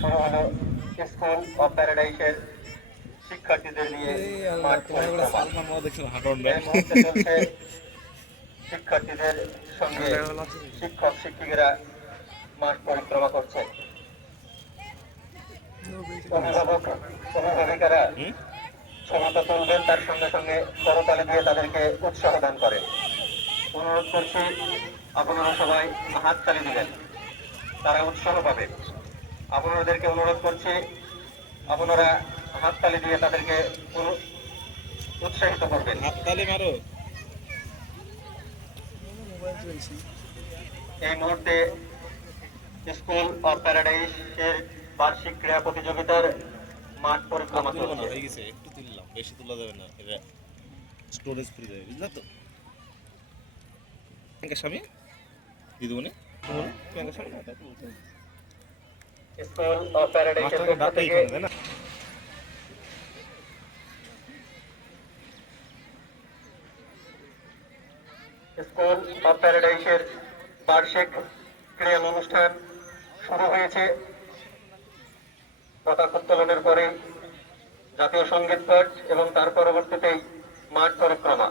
শুরু হলো school of প্যারাডাইসের শিক্ষার্থীদের নিয়ে মাঠ পরিক্রমা। এই মুহূর্তে চলছে শিক্ষার্থীদের সঙ্গে শিক্ষক শিক্ষিকারা মাঠ পরিক্রমা করছেন। অভিভাবক অভিভাবিকারা ছবিটা তুলবেন, তার সঙ্গে সঙ্গে করতালি দিয়ে তাদেরকে উৎসাহ দান করেন। অনুরোধ করছি আপনারা সবাই হাততালি দিবেন, তারা উৎসাহ পাবে। আপনাদেরকে অনুরোধ করছি আপনারা হাততালি দিয়ে তাদেরকে উৎসাহিত করবেন। হাততালি মারো। এই মুহূর্তে স্কুল অফ প্যারাডাইস এর বার্ষিক ক্রীড়া প্রতিযোগিতার মাঠ পরিক্রমা চলছে। হয়ে গেছে, একটু তুললাম, বেশি তোলা যাবে না, এটা স্টোরেজ ফুল যাবে, বুঝলা তো? স্বামী দিদিমণি স্বামী স্কুল অফ প্যারাডাইস এর পক্ষ থেকে স্কুল অফ প্যারাডাইসের বার্ষিক ক্রীড়া অনুষ্ঠান শুরু হয়েছে। পতাকা উত্তোলনের পরে জাতীয় সঙ্গীত পাঠ এবং তার পরবর্তীতেই মাঠ পরিক্রমা।